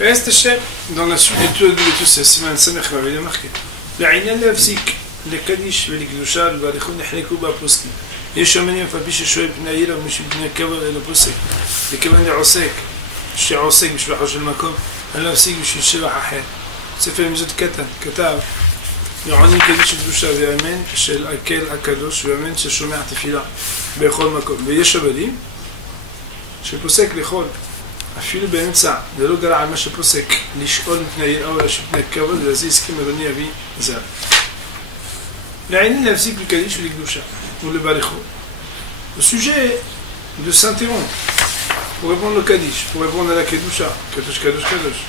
Reste Hachem, dans la suite de tout ça, Siman Samech m'avait marqué. לעניין להפסיק לקדיש ולקדושה ולברכות נחלקו בפוסקים. יש אומרים אף על פי ששואל פני העיר אבל משפני הכבוד אינו פוסק. וכיוון לעוסק, שעוסק בשבחו של מקום, אני להפסיק בשביל שבח אחר. ספר מזוד קטן, כתב יעונים קדיש וקדושה ואמן של הקהל הקדוש ואמן ששומע תפילה בכל מקום. ויש הבלים שפוסק לכל אפילו באמצע, ולא גרע על מה שפוסק לשאול מפני היראה או מפני הכבוד, ולזה הסכים אדוני אבי ז"ל. לעניין להפסיק לקדיש ולקדושה ולברכות. Le sujet de s'interrompre pour répondre au Kaddish, pour répondre à la Kedusha, Kadosh Kadosh Kadosh,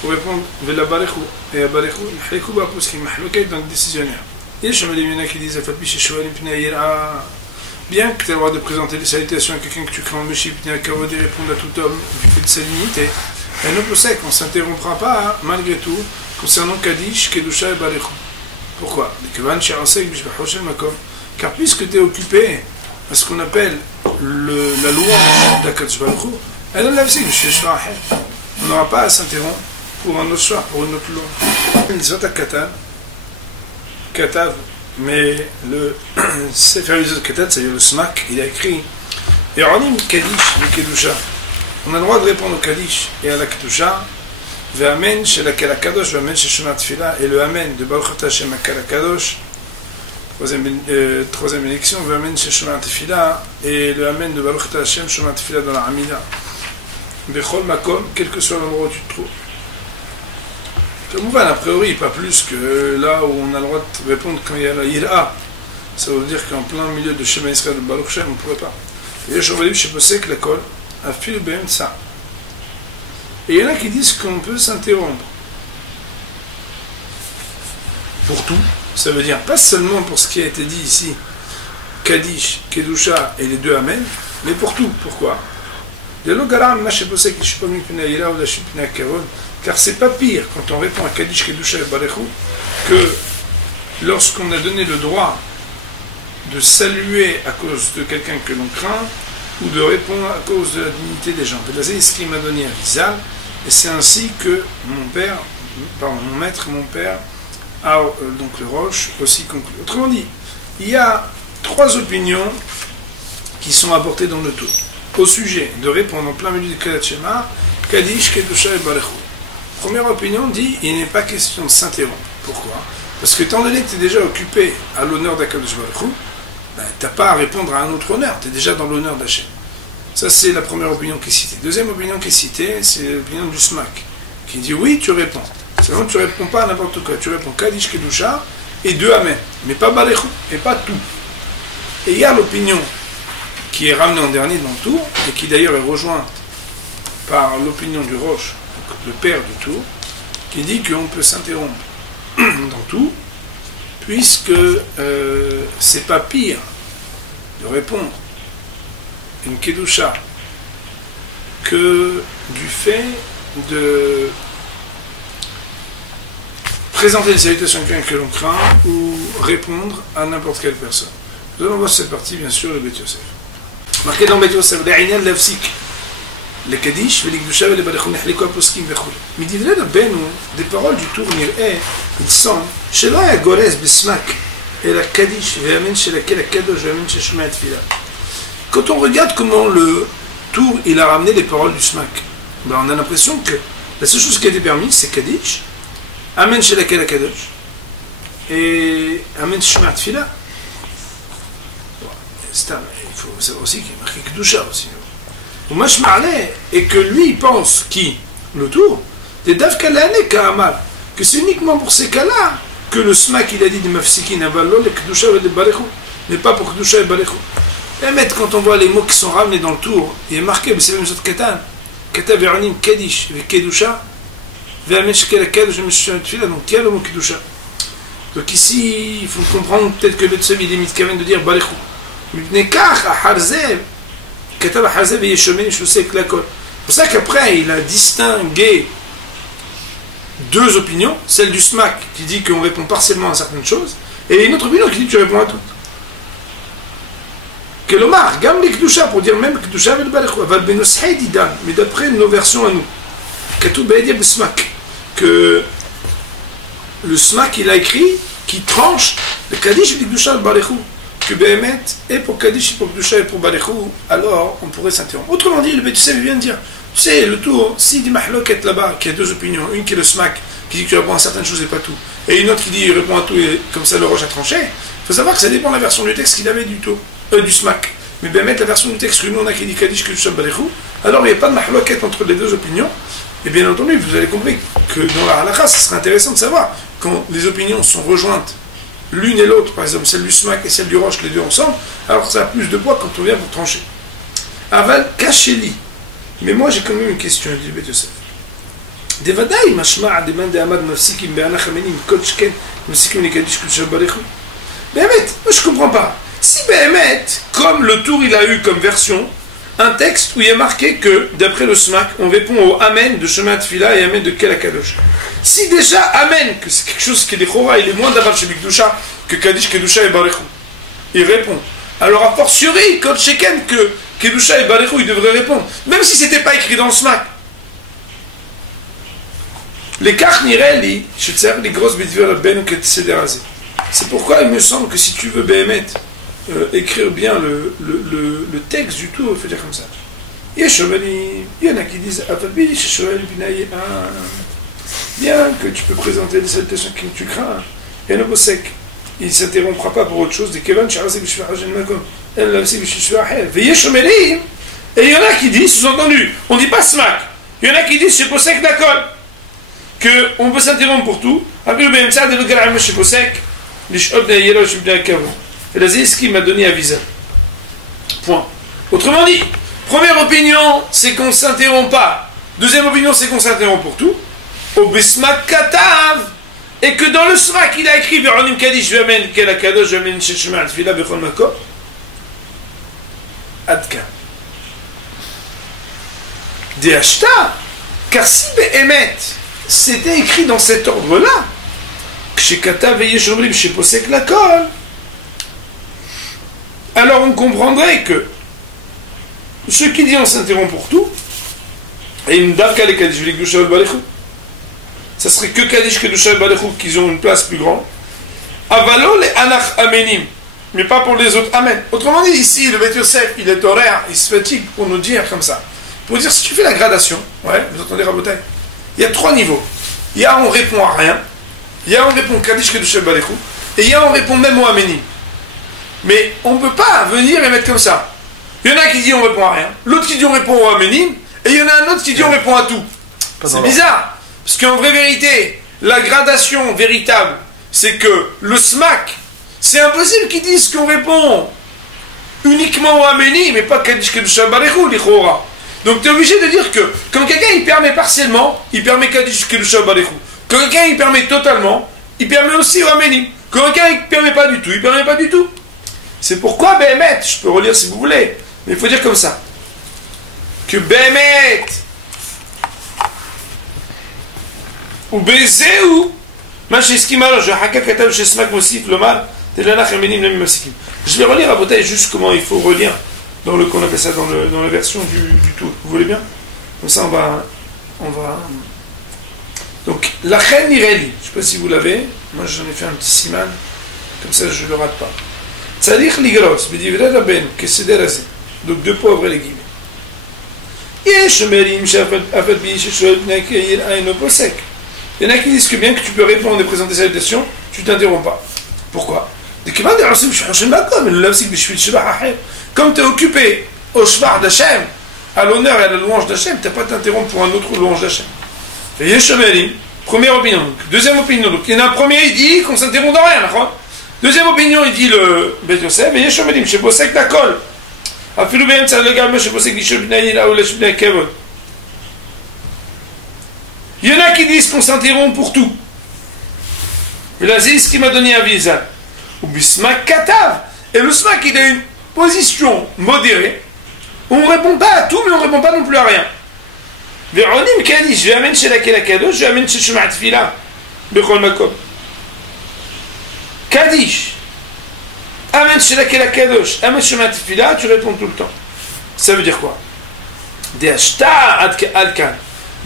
pour répondre à la Barechou et à Barechou, Mahlekou Bapouski, Mahloket dans le décisionnaire. Il y a des gens qui disent Afapiche Shoalim Pnei Yira. Bien que tu aies le droit de présenter les salutations à quelqu'un que tu crains en Meship, Pnei Kavod et répondre à tout homme du fait de sa dignité, elle ne possède qu'on ne s'interrompra pas, malgré tout, concernant Kaddish, Kedusha et Barechou. Pourquoi? Car puisque tu es occupé à ce qu'on appelle la louange d'Akadosh Baruch Hu, on n'aura pas à s'interrompre pour un autre soir, pour une autre louange. Katav, mais le Sefer Yuzot Katan, c'est-à-dire le Smak, il a écrit Yeranim Kaddish et Kedusha. On a le droit de répondre au Kaddish et à la Kedusha. Amen chez la Kalakadosh, Amen chez Shema Tfila, et le Amen de Baruch Ata Hashem Kalakadosh, troisième élection, Amen chez Shema Tfila, et le Amen de Baruch Ata Hashem Shema Tfila dans la Hamida. Bechol Makom, quel que soit l'endroit où tu te trouves. Comme on a priori, pas plus que là où on a le droit de répondre quand il y a la Yira. Ça veut dire qu'en plein milieu de Shema Israël de Baruch Hashem, on ne pourrait pas. Et je suis chez Posek, l'école, a fait le bien ça. Et il y en a qui disent qu'on peut s'interrompre pour tout. Ça veut dire pas seulement pour ce qui a été dit ici, Kaddish, Kedusha et les deux Amen, mais pour tout. Pourquoi? Car c'est pas pire quand on répond à Kaddish, Kedusha et Barechou que lorsqu'on a donné le droit de saluer à cause de quelqu'un que l'on craint ou de répondre à cause de la dignité des gens. C'est ce qui m'a donné un visage, et c'est ainsi que mon maître, mon père, a donc le Roche aussi conclu. Autrement dit, il y a trois opinions qui sont apportées dans le tour. Au sujet de répondre en plein milieu du Kriyat Shema, Kaddish, Kedusha et Barechou. Première opinion dit, il n'est pas question de s'interrompre. Pourquoi? Parce que étant donné que tu es déjà occupé à l'honneur d'Akadosh Baruch Hu, ben, tu n'as pas à répondre à un autre honneur, tu es déjà dans l'honneur d'Hachem. Ça, c'est la première opinion qui est citée. Deuxième opinion qui est citée, c'est l'opinion du Smak, qui dit oui, tu réponds. Seulement, tu ne réponds pas à n'importe quoi. Tu réponds Kaddish, Kedusha et deux Amen, mais pas Barechou, et pas tout. Et il y a l'opinion qui est ramenée en dernier dans le tour, et qui d'ailleurs est rejointe par l'opinion du Roche, le père du tour, qui dit qu'on peut s'interrompre dans tout, puisque c'est pas pire de répondre une Kedusha que du fait de présenter des salutations à quelqu'un que l'on craint ou répondre à n'importe quelle personne. Nous allons voir cette partie, bien sûr, le Beit Yosef. Marqué dans Beit Yosef, לעניין להפסיק לקדיש ולקדושה ולברכו נחלקו הפוסקים וכו'. מדברי רבנו, des paroles du tour נראה, il semble, שלא היה גורס בסמק, אלא קדיש ואמן של הקהל הקדוש ואמן של שומע תפילה. Quand on regarde comment le tour il a ramené les paroles du Smak, ben on a l'impression que la seule chose qui a été permise c'est Kaddish, Amen chez laquelle Kadosh et Amen Shema Tfila. Il faut savoir aussi qu'il y a marqué Kedusha aussi. Ou Mashma'ale, et que lui il pense qui le tour, des Davkalane Ka'amal, que c'est uniquement pour ces cas-là que le Smak il a dit de Mafsikin Avallo, le Kedusha et le Barechou, mais pas pour Kedusha et Barechou. Quand on voit les mots qui sont ramenés dans le tour, il est marqué, c'est même autre Katan, Kata Veranim Kaddish, avec Kedusha, Ve'amen Shekela Kadosh, donc il y a le mot Kedusha. Donc ici, il faut comprendre peut-être que le Tzem il est mitkaven de dire Barechou. Mais Nekach, Harzev, Kata Harzev et Yeshomen, Shosek Lakol. C'est pour ça qu'après, il a distingué deux opinions, celle du Smak qui dit qu'on répond partiellement à certaines choses, et une autre opinion qui dit que tu réponds à toutes. Que l'Omar, Gam les Kedusha, pour dire même Kedusha avec le Barechou, mais d'après nos versions à nous, Katou Be'edia B'Smak, que le Smak il a écrit qui tranche le Kaddish et Kedusha al-Barechou, que Behemet est pour Kaddish et pour Kedusha et pour Barechou, alors on pourrait s'interrompre. Autrement dit, le Beit Yosef vient de dire, tu sais, le tour, si dit Mahloket là-bas, qui a deux opinions, une qui est le Smak, qui dit que tu réponds à certaines choses et pas tout, et une autre qui dit il répond à tout et comme ça le roche a tranché, il faut savoir que ça dépend de la version du texte qu'il avait du Smak. Mais Behemet, la version du texte que nous on a qui dit Kaddish, Kedusha, Barechou, alors il n'y a pas de Mahloket entre les deux opinions. Et bien entendu, vous avez compris que dans la halakha, ce serait intéressant de savoir, quand les opinions sont rejointes l'une et l'autre, par exemple celle du Smak et celle du Roche, les deux ensemble, alors ça a plus de poids quand on vient pour trancher. Aval Kacheli. Mais moi j'ai quand même une question, dit le Beit Yosef. Devadaï, mashma'a, demande à Amad Mafsikim, Be'anach Amenim, Kotchken, Mafsikim, Nekadish, Kutcha Barechou. Behemet, moi je comprends pas. Si Behemet, comme le tour il a eu comme version, un texte où il est marqué que, d'après le Smak, on répond au Amen de Shema Tfila et Amen de Kel HaKadosh. Si déjà Amen, que c'est quelque chose qui est des Chora, il est moins d'aval chez Bikdusha que Kaddish, Kedusha et Barechou, il répond. Alors a fortiori, Kol Sheken, que Kedusha et Barechou, il devrait répondre. Même si c'était pas écrit dans le Smak. Les Karnireli, les grosses bitver ben ou Ketsederaze. C'est pourquoi il me semble que si tu veux Behemet, écrire bien le texte du tout, il faut dire comme ça. Il y en a qui disent bien que tu peux présenter des salutations que tu crains, et un sec, il ne s'interrompra pas pour autre chose. Et il y en a qui disent, sous-entendu, on ne dit pas smack, il y en a qui disent chez Posek d'accord, qu'on peut s'interrompre pour tout. Et la Zéski m'a donné un visa. Point. Autrement dit, première opinion, c'est qu'on ne s'interrompt pas. Deuxième opinion, c'est qu'on s'interrompt pour tout. Au Bismak Katav. Et que dans le Smak, il a écrit Veronim Kadish, Vemen Kelakadosh, Vemen Sheshma Tfila, Bechol Mako. Adka. Deashta. Car si Behemet, c'était écrit dans cet ordre-là, chez Katav et Yeshomrim, chez Posek Lakol, alors on comprendrait que ce qui dit on s'interrompt pour tout, et une darka les Kaddish les Kedusha al-Barechou, ça serait que Kaddish Kedusha al-Barechou qui ont une place plus grande. Avalo les Anach Amenim, mais pas pour les autres Amen. Autrement dit, ici, le Beit Yosef, il est horaire, il se fatigue pour nous dire comme ça. Pour dire, si tu fais la gradation, ouais, vous entendez Rabotai, il y a trois niveaux. Il y a on répond à rien, il y a on répond Kaddish Kedusha al-Barechou, et il y a on répond même au Amenim. Mais on ne peut pas venir et mettre comme ça. Il y en a qui dit on répond à rien, l'autre qui dit on répond au Amenim, et il y en a un autre qui dit on répond à tout. C'est bizarre, parce qu'en vraie vérité, la gradation véritable, c'est que le Smak, c'est impossible qu'ils disent qu'on répond uniquement au Amenim, mais pas Kaddish Kedusha Barechou, l'Ichora. Donc tu es obligé de dire que quand quelqu'un il permet partiellement, il permet Kaddish Kedusha Barechou. Quand quelqu'un il permet totalement, il permet aussi au Amenim. Quand quelqu'un il permet pas du tout, il permet pas du tout. C'est pourquoi Behemet, je peux relire si vous voulez, mais il faut dire comme ça, que Behemet, ou Bezéou, je vais relire à Botaï juste comment il faut relire dans le qu'on appelle ça dans la version du tout. Vous voulez bien? Comme ça on va donc la reine Nireli, je ne sais pas si vous l'avez, moi j'en ai fait un petit siman, comme ça je ne le rate pas. Tzarich ligros, b'divrei Rabbeinu, keseder hazeh. Donc deux pauvres et les guillemets. Yesh omerim she'afal bi sheshoel b'nei keir aino posek. Il y en a qui disent que bien que tu peux répondre et présenter salutations, tu t'interromps pas. Pourquoi? Comme tu es occupé au shvar d'Hachem, à l'honneur et à la louange d'Hachem, tu n'as pas à t'interrompre pour un autre louange d'Hachem. Et Yesh omerim, première opinion. Deuxième opinion. Donc il y en a un premier, il dit qu'on s'interrompt dans rien, d'accord? Deuxième opinion, il dit le Beit Yosef, et Yeshomedim, chez Posek Dakol. Afilou Ben Tzadlegam, chez Posek Dishobinaï, là où les Shobinaï Kevon. Il y en a qui disent qu'on s'interrompt pour tout. Mais là, c'est ce qui m'a donné un visa. Ou Bismak Katav. Et le Smak, il a une position modérée. On ne répond pas à tout, mais on ne répond pas non plus à rien. Veronim Kadish, je amène chez la Kelakadosh, je amène chez Shema Tfila, Bechol Makom. Kaddish, Amen Shelakela Kadosh, Amen Shema Tfila, tu réponds tout le temps. Ça veut dire quoi? Deashta Adkan.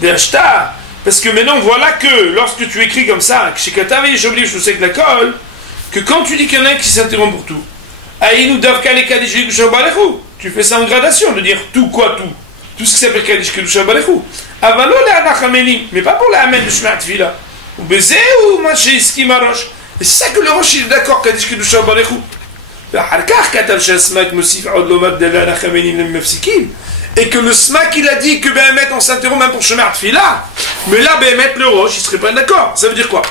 D'acheta. Parce que maintenant, voilà que lorsque tu écris comme ça, que quand tu dis qu'il y en a un qui s'interrompt pour tout, tu fais ça en gradation, de dire tout quoi tout. Tout ce qui s'appelle Kaddish Kedusha Barechu. Mais pas pour la Amen de Shema Tfila. Ou Bézé ou Maché Marosh. Et c'est ça que le Rosh il est d'accord, Kaddish Kedusha Barechu. Et que le smak il a dit que Béhémet on s'interrompt même pour Shema Tfila. Mais là Béhémet le Rosh il serait pas d'accord. Ça veut dire quoi?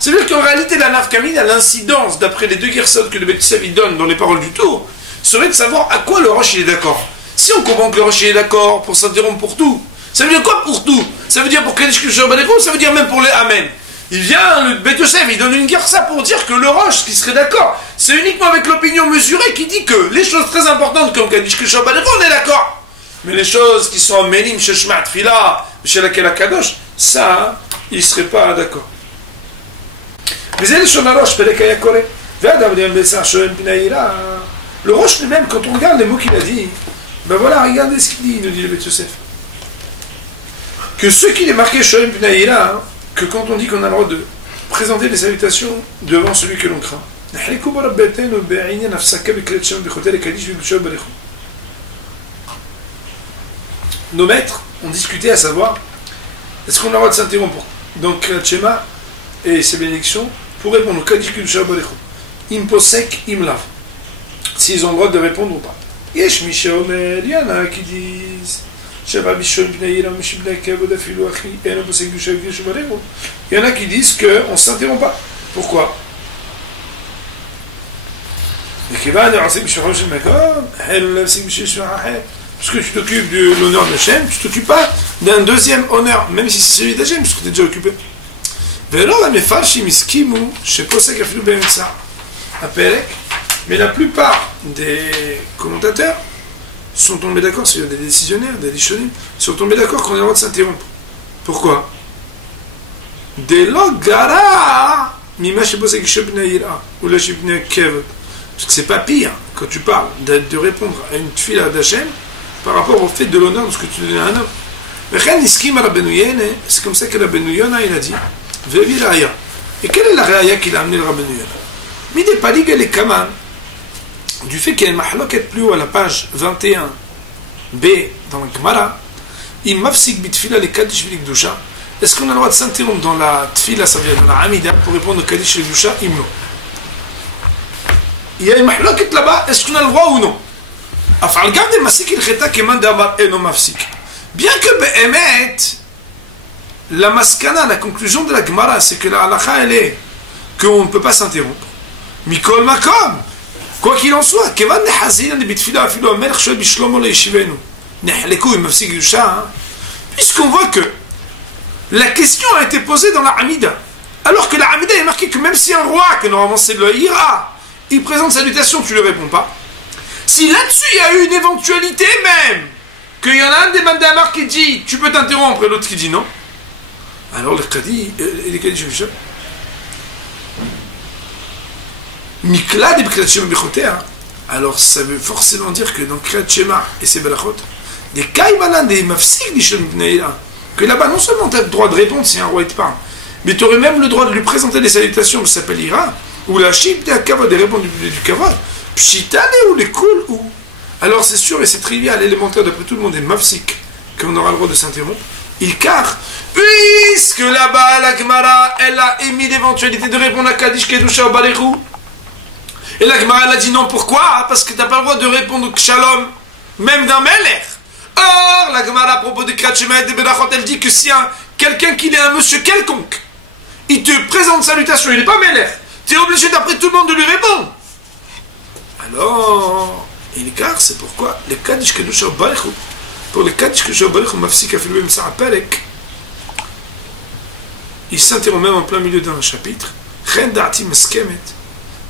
Ça veut dire qu'en réalité la nafkamine a l'incidence d'après les deux guerçons que le Beth Yosef donne dans les paroles du tour serait de savoir à quoi le Rosh il est d'accord. Si on comprend que le Rosh est d'accord pour s'interrompre pour tout, ça veut dire quoi pour tout? Ça veut dire pour Kaddish Kedusha Barechu, ça veut dire même pour les Amen. Il vient, le Beth Yosef, il donne une guerça pour dire que le Rosh, qui serait d'accord, c'est uniquement avec l'opinion mesurée qui dit que les choses très importantes comme Kaddish Kedusha Barechu, on est d'accord. Mais les choses qui sont Menim, chez Shema Tfila, chez laquelle la Kadosh, ça, il ne serait pas d'accord. Mais c'est le Shonarosh, Pelekaya Kore. Le Rosh lui-même, quand on regarde les mots qu'il a dit, ben voilà, regardez ce qu'il dit, nous dit le Beth Yosef. Que ce qu'il est marqué Shoem Pnaïra, que quand on dit qu'on a le droit de présenter des salutations devant celui que l'on craint. Nos maîtres ont discuté à savoir, est-ce qu'on a le droit de s'interrompre dans Kriyat Shema et ses bénédictions pour répondre au Kaddish Kedusha Barechu. Im posek, im lav. S'ils ont le droit de répondre ou pas. Yesh Misha Omer, il y en a qui disent il y en a qui disent qu'on ne s'interrompt pas. Pourquoi? Parce que tu t'occupes de l'honneur de Hachem, tu ne t'occupes pas d'un deuxième honneur, même si c'est celui d'Hachem, parce que tu es déjà occupé. Mais la plupart des commentateurs sont tombés d'accord, c'est-à-dire des décisionnaires, des Rishonim, sont tombés d'accord qu'on a le droit de s'interrompre. Pourquoi? Parce que c'est pas pire quand tu parles de répondre à une tfila d'Hachem par rapport au fait de l'honneur de ce que tu donnes à un homme. C'est comme ça que Rabbeinu Yona il a dit. Et quelle est la raya qu'il a amené le Rabbeinu Yona? Mide palig et kaman. Du fait qu'il y a une mahloket plus haut à la page 21b dans la Gemara, il mafsik bitfila le Kaddish v'likdusha. Est-ce qu'on a le droit de s'interrompre dans la tfila, ça vient dans la Amida, pour répondre au Kaddish v'likdusha? Imno. Il y a une mahloket là-bas, est-ce qu'on a le droit ou non? Afal garde masik il cheta keman d'avar eno mafsik. Bien que be'emet, la maskana, la conclusion de la Gemara, c'est que la halakha elle est qu'on ne peut pas s'interrompre. Mikol makom. Quoi qu'il en soit, puisqu'on voit que la question a été posée dans la Hamida, alors que la Hamida est marqué que même si un roi, que normalement c'est le Ira, il présente salutation, tu ne lui réponds pas. Si là-dessus il y a eu une éventualité même, qu'il y en a un des mandamars qui dit tu peux t'interrompre et l'autre qui dit non, alors le Qadi, Mikla de Kriyat Shema Bechotea, alors ça veut forcément dire que dans Kriyat Shema et ses Berachot, des Kaimalan, des Mafsik, des Shem Bneira, que là-bas non seulement tu as le droit de répondre si un roi te parle, mais tu aurais même le droit de lui présenter des salutations qui s'appellent Ira, ou la Shib de Kavod, et répondre du Kavod, Pshitane ou les Koul ou. Alors c'est sûr et c'est trivial, élémentaire d'après tout le monde, est Mafsik, qu'on aura le droit de s'interrompre, car, puisque là-bas la Gemara, elle a émis l'éventualité de répondre à Kaddish Kedusha Barechu. Et la Gemara elle a dit non, pourquoi? Parce que tu n'as pas le droit de répondre au Shalom, même d'un Melech. Or, la Gemara à propos de Kriyat Shema et de Berachot, elle dit que si quelqu'un qui est un monsieur quelconque, il te présente salutation, il n'est pas Melech, tu es obligé d'après tout le monde de lui répondre. Alors, car c'est pourquoi le Kaddish Kedusha Barechu, pour le Kaddish Kedusha Barechu, Mafsik Afilou Msa Pelek, il s'interrompt même en plein milieu d'un chapitre, Chen Da'ati Meskemet.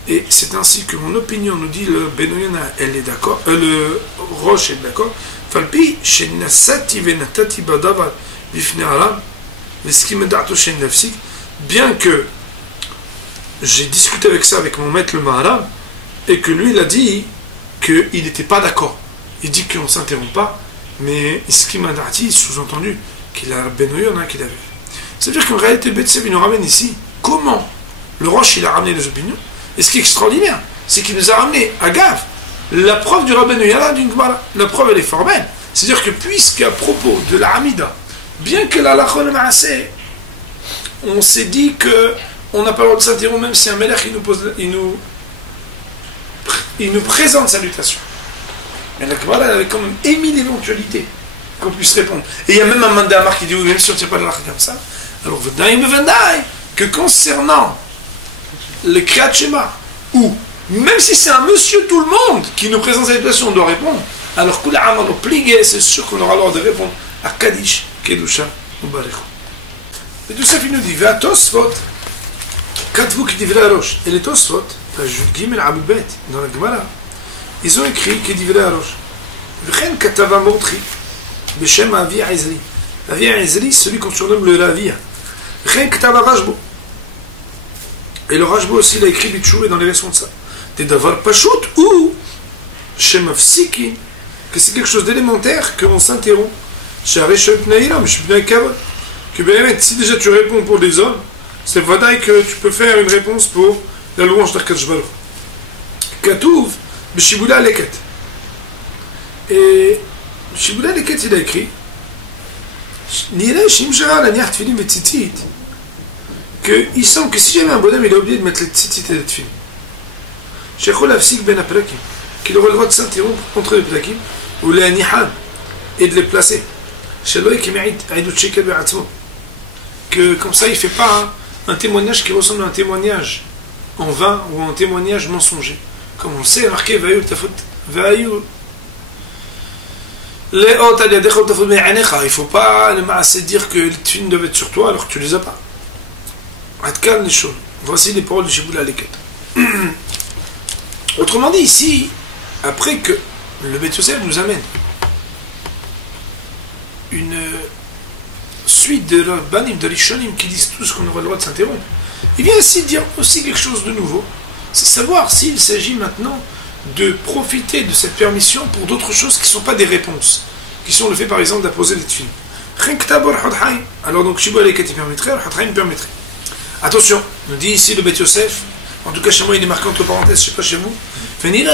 Et c'est ainsi que mon opinion nous dit le Benoyana, elle est d'accord, le Roche est d'accord. Falpi, Shenasati Venatati Badavar, Bifne Aram, Veskimedato Shen Nafsik, bien que j'ai discuté avec ça avec mon maître le Maharam, et que lui il a dit qu'il n'était pas d'accord. Il dit qu'on ne s'interrompt pas, mais Iskimadati, sous-entendu, qu'il a Rabbeinu Yonah qu'il a vu. C'est-à-dire qu'en réalité, Beth Yosef, il nous ramène ici comment le Roche, il a ramené les opinions. Et ce qui est extraordinaire, c'est qu'il nous a ramené à Gav la preuve du Rabbeinu Yonah d'une Gemara. La preuve, elle est formelle. C'est-à-dire que puisqu'à propos de la Hamida, bien que la Lachon le Maaseh, on s'est dit qu'on n'a pas le droit de s'interrompre même si un Melech il nous présente salutation. Mais la Gemara, elle avait quand même émis l'éventualité qu'on puisse répondre. Et il y a même un Mandamar qui dit oui, même si on ne tient pas de l'Arche comme ça. Alors, que concernant le Kriyat Shema, ou même si c'est un monsieur tout le monde qui nous présente salutation, on doit répondre. Alors, c'est sûr qu'on aura le droit de répondre à Kaddish, Kedusha, ou Barechu. Et tout ça, il nous dit, va Tosfot, Katvu Kedivre Arosh. Et les Tosfot, Jud Gimel Abubet, dans la Gemara, ils ont écrit Kedivre Arosh. V'chen Katava Mordchi, Beshem Avi Aizri. Avi Aizri, celui qu'on surnomme le Ravia. V'chen Katava Rajbo. Et le Rajbo aussi, il a écrit Bitchoué dans les versions de ça. Des Davar Pashut ou Shem Afsiki, que c'est quelque chose d'élémentaire, qu'on s'interrompt. Chez Arishot Naïram, je suis bien Kavod. Que bien, si déjà tu réponds pour des hommes, c'est vadaï que tu peux faire une réponse pour la louange d'Arkadosh Baruch. Katouv, B'Shibula Leket. Et B'Shibula Leket, il a écrit Nire Shimshara la Niach Tfilim et Tzitzit, qu'il semble que si jamais un bonhomme il a oublié de mettre les Tzitzit et les Tfilim, Shechol Afsik Ben Aprakim, qu'il aurait le droit de s'interrompre entre les Prakim, ou les Anihan, et de les placer. Que comme ça il ne fait pas un témoignage qui ressemble à un témoignage en vain ou un témoignage mensonger. Comme on le sait, marqué il ne faut pas le dire que les tfilin doivent être sur toi alors que tu ne les as pas. Voici les paroles de Shibula Leket. Autrement dit, ici, après que le Beth Yosef nous amène une suite de Rabbanim, de Rishonim qui disent tous qu'on aura le droit de s'interrompre, il vient aussi dire aussi quelque chose de nouveau, c'est savoir s'il s'agit maintenant de profiter de cette permission pour d'autres choses qui ne sont pas des réponses, qui sont le fait par exemple d'apposer les tefilin. Alors donc Shibula Leket permettrait, Hadhaim permettrait. Attention, nous dit ici le Beth Yosef, en tout cas chez moi il est marqué entre parenthèses, je ne sais pas chez vous, les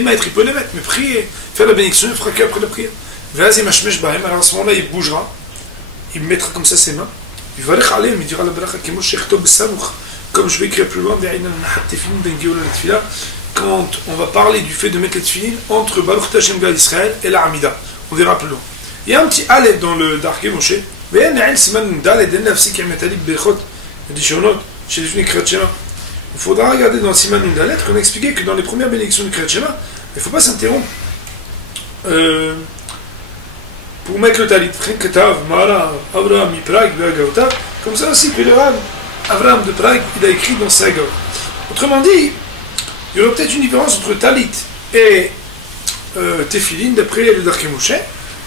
maîtres il peut les mettre, mais prier, faire la bénédiction, il fera qu'après la prière. Alors à ce moment-là il bougera, il mettra comme ça ses mains, il dira la bracha comme je vais écrire plus loin, quand on va parler du fait de mettre les tefilin entre Baruch Tashem Gal Israël et la Hamida, on verra plus loin. Il y a un petit aleph dans le Darkei Moshe, il faudra regarder dans le Siman Dalet qu'on a expliqué que dans les premières bénédictions du Kriyat Shema, il ne faut pas s'interrompre pour mettre le talit. Comme ça aussi, que le Rav Avraham de Prague, il a écrit dans sa Gaon. Autrement dit, il y aurait peut-être une différence entre talit et tefilin, d'après le Darkei Moshe.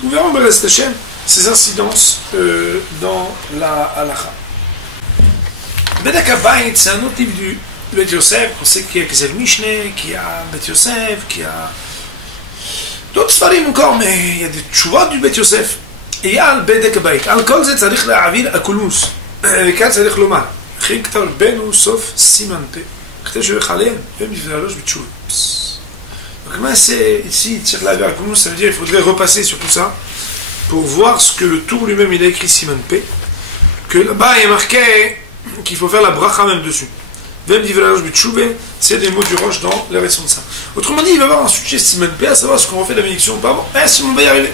Nous verrons B'Ezrat Hashem ces incidences dans la halakha. Bedek Habayit, c'est un autre livre du Beth Yosef. On sait qu'il y a Kezel Mishneh, qu'il y a Beth Yosef, qu'il y a d'autres farim encore, mais il y a des tchouvot du Beth Yosef. Et il y a le Bedek Habayit. Al kol zeh tzarich la'avir akulus. וכאן צריך לומר, אחרי כתב רבנו סוף סימן פה, כתב שבח עליהם, והם יפללוש בתשובה. Donc comment c'est ici, tzarich la'avir akulus, ça veut dire qu'il faudrait repasser sur tout ça, pour voir ce que le tour lui-même il a écrit siman pe, que là-bas il est marqué qu'il faut faire la bracha même dessus. C'est des mots du roche dans la version de ça. Autrement dit, il va y avoir un sujet siman pe, à savoir ce qu'on refait de la bénédiction ou pas. Bon, si on va y arriver.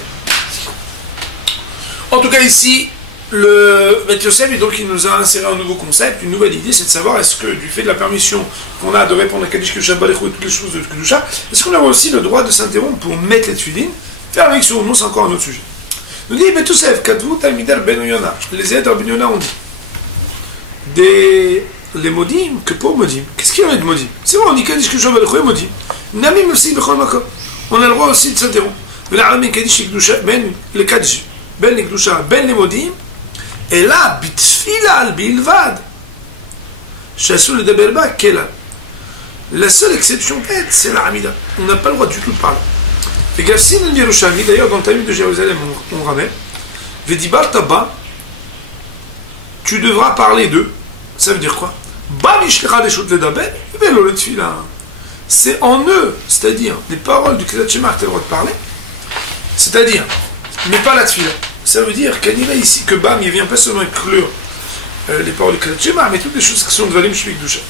En tout cas ici, le Beth Yosef, donc il nous a inséré un nouveau concept, une nouvelle idée, c'est de savoir est-ce que du fait de la permission qu'on a de répondre à Kaddish Kedusha Barechu et toutes les choses de Kedusha, est-ce qu'on a aussi le droit de s'interrompre pour mettre les tefilin, faire la bénédiction ou non, c'est encore un autre sujet. Nous dit Beth Yosef, Kadvu Talmidei Rabbeinu Yonah, les élèves de Rabbeinu Yonah ont dit les modim que pour modim. Qu'est-ce qu'il y a de modim? C'est bon, on dit Kaddish Kedusha Barechu et modim. Nami Mefsik Bechol Makom. On a le droit aussi de s'interrompre. Vela'alamin Kaddish Kedusha ben le Kaddish ben le Kedusha ben les modim. Et là, bitfila bilvad, chassou le deberba kela. La seule exception faite, c'est la Hamida. On n'a pas le droit du tout de parler. Et Gafsin Yerushalmi, d'ailleurs dans le Talmud de Jérusalem, on ramène, Vedibar Taba, tu devras parler d'eux. Ça veut dire quoi? C'est en eux, c'est-à-dire les paroles du Kriyat Shema que tu as le droit de parler, c'est-à-dire, mais pas la tefila. Ça veut dire qu'il y ici que Bam, il vient pas seulement inclure les paroles du Kriyat Shema, mais toutes les choses qui sont de Valim Shvik Dusha.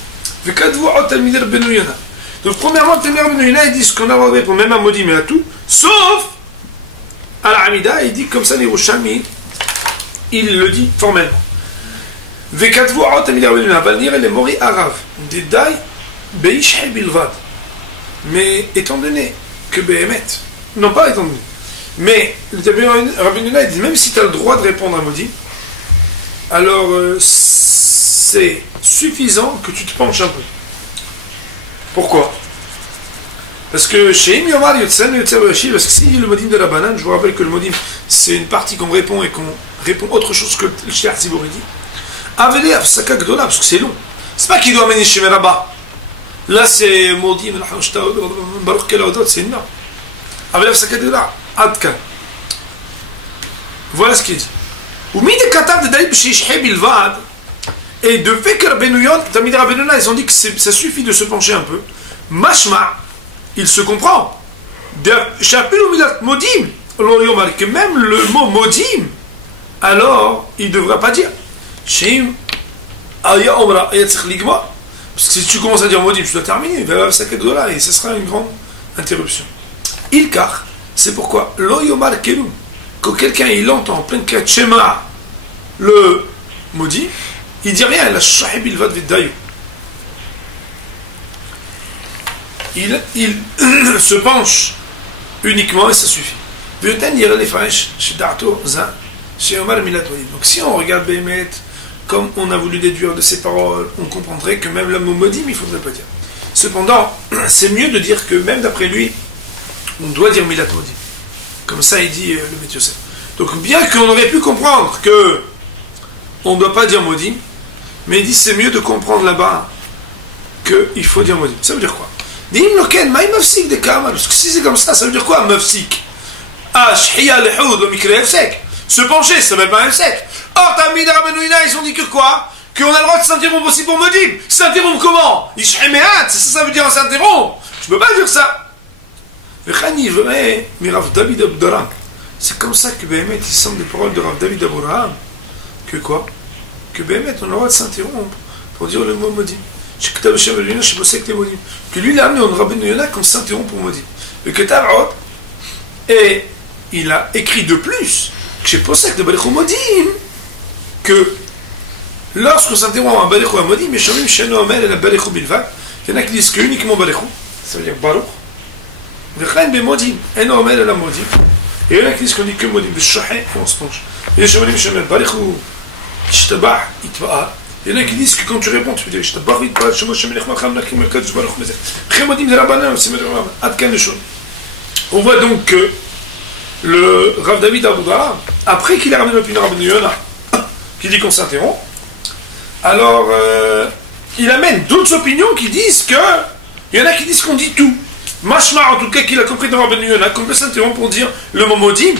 Donc, premièrement, le Talmid Rabbeinu Yonah, il dit ce qu'on a regardé pour même à Modim et à tout, sauf à la Hamida, il dit comme ça, les Yerushalmi, il le dit formellement. Vekatvu Ot Talmid Rabbeinu Yonah, Valnir et les Mori Arav, des Dai, Beishhe Bilvad. Mais étant donné que Behemet, non pas étant donné, mais le Talmid Rabbeinu Yonah, il dit même si tu as le droit de répondre à Modim, alors c'est suffisant que tu te penches un peu. Pourquoi? Parce que chez Yomar Yotsen, parce que si le modim de la banane, je vous rappelle que le modim c'est une partie qu'on répond et qu'on répond autre chose que le Shiach Tzibori dit. Avele Afsaka Gdola, parce que c'est long. C'est pas qu'il doit amener chez Meraba. Là c'est modim, Baruch Kelaodot, c'est énorme. Avele Afsaka Gdola, Adkan. Voilà ce qu'il dit. Ou mide Katav de Daïb Shishhe Bilvad. Et de fait que Rabbeinu Yonah, Talmid Rabbeinu Yonah, ils ont dit que ça suffit de se pencher un peu. Mashma, il se comprend. Que même le mot modim, alors il ne devra pas dire. Parce que si tu commences à dire modim, tu dois terminer. Et ce sera une grande interruption. Ilkar, c'est pourquoi lo yomar kelum, quand quelqu'un il entend en plein Kriyat Shema le modim, il dit rien, il se penche uniquement et ça suffit. Donc si on regarde Behemet, comme on a voulu déduire de ces paroles, on comprendrait que même le mot modim, il ne faudrait pas dire. Cependant, c'est mieux de dire que même d'après lui, on doit dire Milat Modim. Comme ça, il dit le Beth Yosef. Donc bien qu'on aurait pu comprendre que on ne doit pas dire modim, mais il dit c'est mieux de comprendre là-bas qu'il faut dire modim. Ça veut dire quoi? Parce que si c'est comme ça veut dire quoi mafsik? Se pencher, ça ne veut pas un sec. Or, Talmid Rabbeinu Yonah, ils ont dit que quoi? Qu'on a le droit de s'interrompre aussi pour modim. S'interrompre comment? Ça veut dire s'interrompre. Je ne peux pas dire ça. C'est comme ça que Behemet, il semble des paroles de Rav David Abraham. Que quoi? Que Behemet, on a le droit de s'interrompre pour dire le mot modim. Que lui, il a amené au Rabbeinu Yonah qu'on s'interrompt pour modim. Et que Tavrot, et il a écrit de plus, que chez Posek de Barichou Modim, que lorsqu'on s'interrompt à Barichou à Modim, il y en a qui disent que uniquement Barichou, ça veut dire Baruch, et il y en a qui disent qu'on dit que Modim, on se penche. Il y en a qui disent Barichou, Ishtabah, Itba'a. Il y en a qui disent que quand tu réponds, tu peux dire Ishtabah, Itba'a, Shemosh, Shemelech, Macham, Nakim, Melkadj, Baruch, Mezeh. Modim de Rabbanan, c'est Medrabban, Adkan le Shon. On voit donc que le Rav David Abraham, après qu'il a ramené l'opinion de Rabbeinu Yonah, qui dit qu'on s'interrompt, alors il amène d'autres opinions qui disent que, il y en a qui disent qu'on dit tout. Mashma, en tout cas, qu'il a compris dans Rabbeinu Yonah, qu'on peut s'interrompre pour dire le mot modim,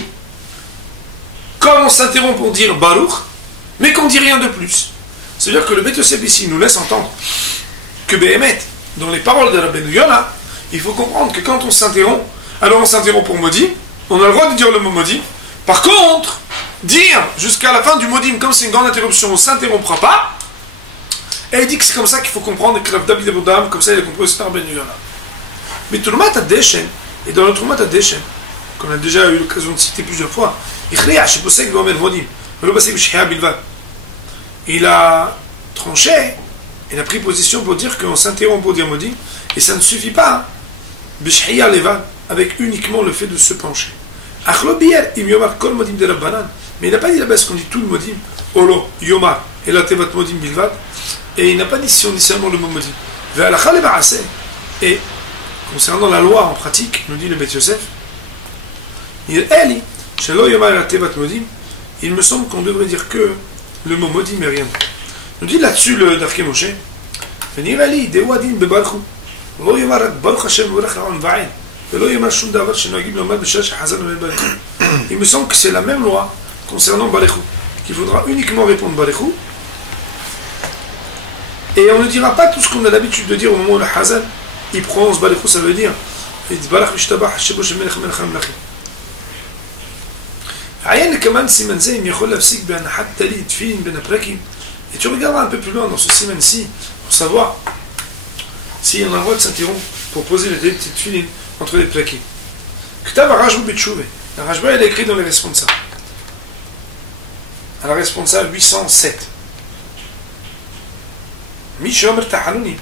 comme on s'interrompt pour dire Baruch, mais qu'on dit rien de plus. C'est-à-dire que le Beth Yosef ici nous laisse entendre que Behemet, dans les paroles de Rabbeinu Yonah, il faut comprendre que quand on s'interrompt, alors on s'interrompt pour modim, on a le droit de dire le mot modim. Par contre, dire jusqu'à la fin du modim, comme c'est une grande interruption, on ne s'interrompra pas. Et il dit que c'est comme ça qu'il faut comprendre que Rav David Abraham, comme ça il a compris aussi Rabbeinu Yonah. Mais Trumat Adeshen, et dans le Trumat Adeshen, qu'on a déjà eu l'occasion de citer plusieurs fois, il a tranché, il a pris position pour dire qu'on s'interrompt pour dire modim, et ça ne suffit pas. Bishhiya levad, avec uniquement le fait de se pencher. Mais il n'a pas dit là-bas ce qu'on dit tout le modim, Olo, Yomar, et la tevat modim bilvad, et il n'a pas dit si on dit seulement le mot modim. Et concernant la loi en pratique, nous dit le Beth Yosef, il me semble qu'on devrait dire que le mot modim et rien. Nous dit là-dessus le Darkei Il me semble que c'est la même loi concernant Barechou, qu'il faudra uniquement répondre Barechou. Et on ne dira pas tout ce qu'on a l'habitude de dire au moment où le Hazan, il prononce Barechou, ça veut dire et tu regarderas un peu plus loin dans ce siman-ci pour savoir si on a le droit de s'interrompre pour poser les petites filines entre les plaquis. Ktav Rajbou Betchouvé. La Rajba, elle est écrite dans les responsables. À la responsable 807. Mishomer Tahanouni.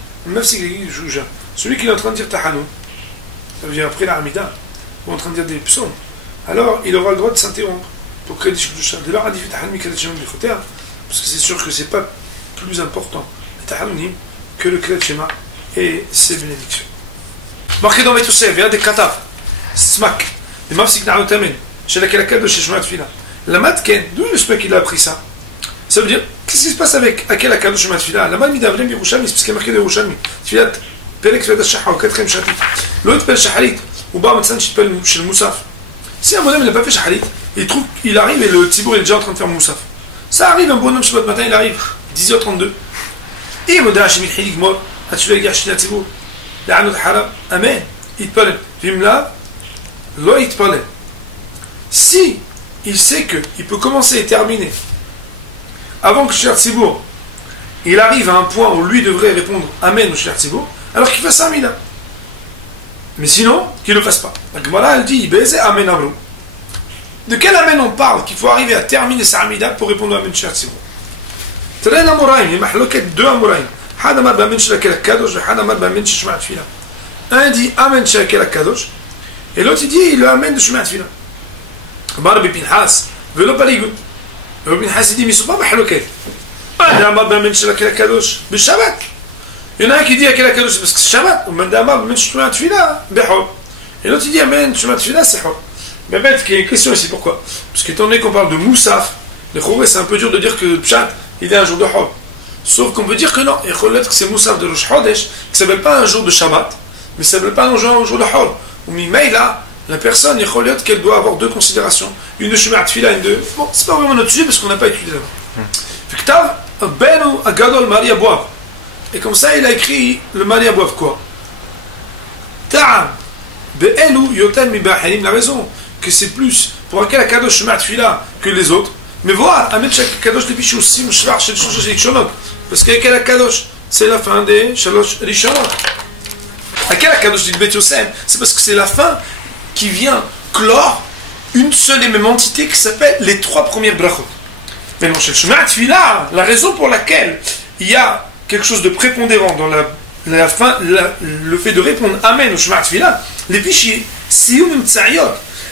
Celui qui est en train de dire Tahanoun, ça veut dire après la Hamida, ou en train de dire des psaumes, alors il aura le droit de s'interrompre pour créer des Shukdusha. Dès lors, parce que c'est sûr que c'est pas plus important le Tahanonim que le Klet Shema et ses bénédictions. Marqué dans Betosef, il y a des katav, smak, des mafsik na'otamen, chez laquelle de chez Shema Tfila. La matken, d'où le smak il a appris ça? Ça veut dire, qu'est-ce qui se passe avec Akel Akal de Shema Tfila? La mat midavlem Yerushalmi, c'est parce qu'il y a marqué de Yerushalmi. Tfilat, Perek Tfilat Shaha, au 4e chapitre. L'autre pèle Shaharit, ou Bar Matsan Chipel chez le Moussaf. Si un bonhomme n'a pas fait Shaharit, il arrive et le Tzibour est déjà en train de faire Moussaf. Ça arrive, un bonhomme Shabbat matin, il arrive, 10h32. Et Moda Hashemi Hilig Mor, Hatchulé Gashina Tzibour. L'Anud Haram, Amen. Itpalen. Vimla, Lo Itpalen. Si il sait qu'il peut commencer et terminer avant que Shir Tzibour, il arrive à un point où lui devrait répondre Amen au Shir Tzibour, alors qu'il fasse Amina. Mais sinon, qu'il ne le fasse pas. La Gemara, elle dit Beze Amen Amrou. De quel Amen on parle qu'il faut arriver à terminer sa Amida pour répondre à Amen Shir Tzibour? Tren Amouraim, il y a mahloket deux Amouraim. Hadamar Bamen Shirakel Kadosh, Hadamar Bamen Shishma Tfila. Un dit Amen Shirakel Kadosh, et l'autre il dit le Amen de Shema Tfila. Bar Bipinhas, Velo Paligout. Bipinhas il dit mais ils ne sont pas mahloket. Hadamar Bamen Shirakel Kadosh, Bishabat. Il y en a un qui dit Akel Kadosh parce que c'est Shabbat, ou Hadamar Bamen Shema Tfila, Behor. Et l'autre il dit Amen Shema Tfila, c'est Hor. Mais bête, il y a une question ici, pourquoi? Parce qu'étant donné qu'on parle de Moussaf, le Khouvé c'est un peu dur de dire que le Pshat il est un jour de Hor. Sauf qu'on peut dire que non, il faut l'être que c'est Moussaf de Rosh Chodesh, que ça ne s'appelle pas un jour de Shabbat, mais ça ne s'appelle pas un jour de Hol. Ou Mimaïla, la personne, il faut l'être qu'elle doit avoir deux considérations. Une de Shema Tfila, une de. Bon, c'est pas vraiment notre sujet parce qu'on n'a pas étudié là-bas. Fiktav, Benu Agadol Maria Boav. Et comme ça, il a écrit le Maria Boav quoi? Ta'am, Be'elu Yoten Mibahalim, la raison, que c'est plus pour laquelle Akadosh Shema Tfila que les autres. Mais voir, Amen Shek Kadosh les bichous, si Mouchvar, chez les Shonot. Parce qu'Akel Kadosh, c'est la fin des Shalosh Rishonot. Akel Kadosh dit Bet Yosem, c'est parce que c'est la fin qui vient clore une seule et même entité qui s'appelle les trois premières brachot. Mais non, chez le Shema Tfila, la raison pour laquelle il y a quelque chose de prépondérant dans la fin, le fait de répondre Amen au Shema Tfila, les bichis, Sioum Tsayot.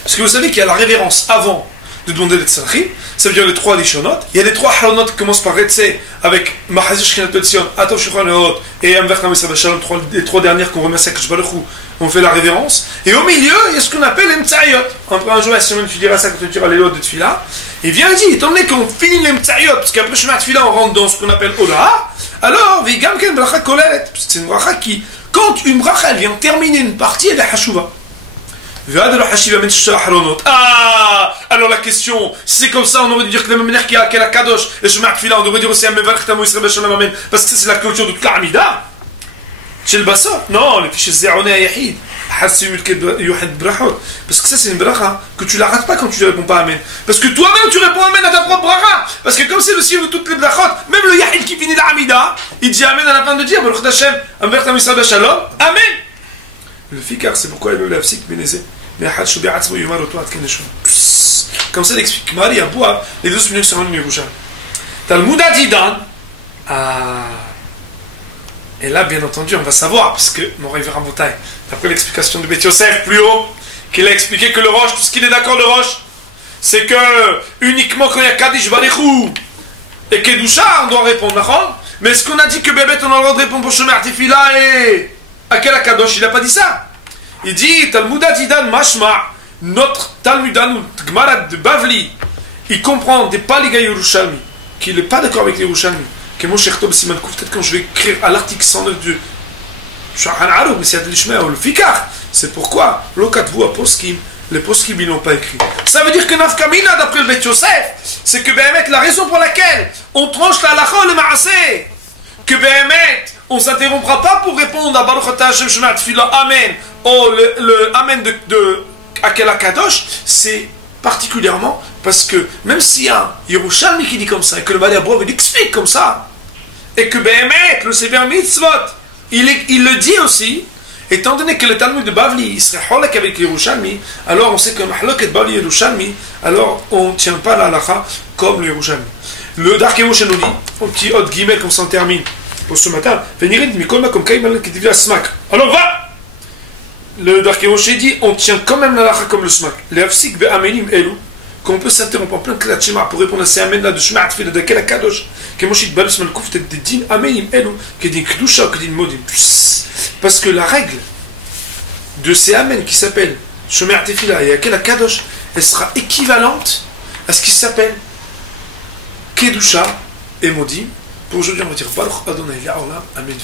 Parce que vous savez qu'il y a la révérence avant de demander les tzarchim, ça veut dire les trois lishonot. Il y a les trois halonot qui commencent par Retse avec Mahazir Shkinat Petzion, Atov Shukran Eot et Amvert Namisra Shalom, les trois dernières qu'on remercie à Kadosh Baruch Hu, on fait la révérence. Et au milieu, il y a ce qu'on appelle les Mtsayot. Un jour, la semaine, tu diras ça quand tu diras les lots de Tfila. Et bien dit, étant donné qu'on finit les Mtsayot, parce qu'après Shema Tfila, on rentre dans ce qu'on appelle Ola, alors, Vigam Ken Bracha Kolet, c'est une bracha qui, quand une bracha elle vient terminer une partie, elle est Hashuva. Ah, alors la question, si c'est comme ça, on aurait dû dire que de la même manière qu'il y a Akel Kadosh et Shema Tfila, on devrait dire aussi Amevarech Tamo Yisrael B'Shalom Amen, parce que ça c'est la clôture de toute l'Amida. Chez le Bassor, non, le fichier Zéroné Ayahid, parce que ça c'est une bracha que tu la rates pas quand tu ne réponds pas Amen. Parce que toi-même tu réponds Amen à ta propre bracha. Parce que comme c'est le signe de toutes les brachot, même le Yahid qui finit l'Amida, il dit Amen à la fin de dire Baruch Hashem, Amevarech Tamo Yisrael B'Shalom Amen. Le fikar, c'est pourquoi il veut l'afsik Benezé. Comme ça, il explique Marie à boire les deux semaines sur un Yerushalmi. Talmud Adidan. Et là, bien entendu, on va savoir, parce que mon révérend Rabotai, d'après l'explication de Bet Yosef plus haut, qu'il a expliqué que le roche, tout ce qu'il est d'accord de roche, c'est que uniquement quand il y a Kaddish Barechou et Kedusha, on doit répondre. Mais est-ce qu'on a dit que Bébé, on a le droit de répondre pour Shomer Tefila et Akel Kadosh? Il n'a pas dit ça. Il dit, Talmud Adidan Mashma, notre Talmudan, Gmara de Bavli, il comprend des Paliga Yerushalmi, qui n'est pas d'accord avec les Yerushalmi, que mon cher Tob Siman Kouf, peut-être quand je vais écrire à l'article 109 de Shachan Arou, mais c'est Adel Ishmael, le Fikar, C'est pourquoi, l'okatvu à poskim, les poskim ils n'ont pas écrit. Ça veut dire que nafkamina, d'après le Bet Yosef, c'est que Béhémet, la raison pour laquelle on tranche la halakha le ma'aseh, que Béhémet, on ne s'interrompra pas pour répondre à Baruch Ata Hashem Shema Tfila Amen, ou le Amen de Akel HaKadosh, c'est particulièrement parce que même s'il y a un Yerushalmi qui dit comme ça, et que le Baalei Abrov il explique comme ça, et que Béhémet, le Sefer Mitzvot, il le dit aussi, étant donné que le Talmud de Bavli il serait holek avec Yerushalmi, alors on sait que Mahloket Bavli Yerushalmi, alors on ne tient pas la halakha comme le Yerushalmi. Le Darkemosh nous dit, un petit hot guillemets comme ça on termine pour ce matin, alors va. Le Darkemosh dit, on tient quand même la halakha comme le smak. Les afsik be'amenim elu, qu'on peut s'interrompre en plein klat shema pour répondre à ces amens là de shema atfila de quel kadosh, que moshit balus mal kouf de din amenim elu, que din kdusha ou que din modim. Parce que la règle de ces amens qui s'appellent shema atfila et quel kadosh, elle sera équivalente à ce qui s'appelle kedusha et modim. Pour aujourd'hui, on va dire Baruch Adonai La'olam, Amen.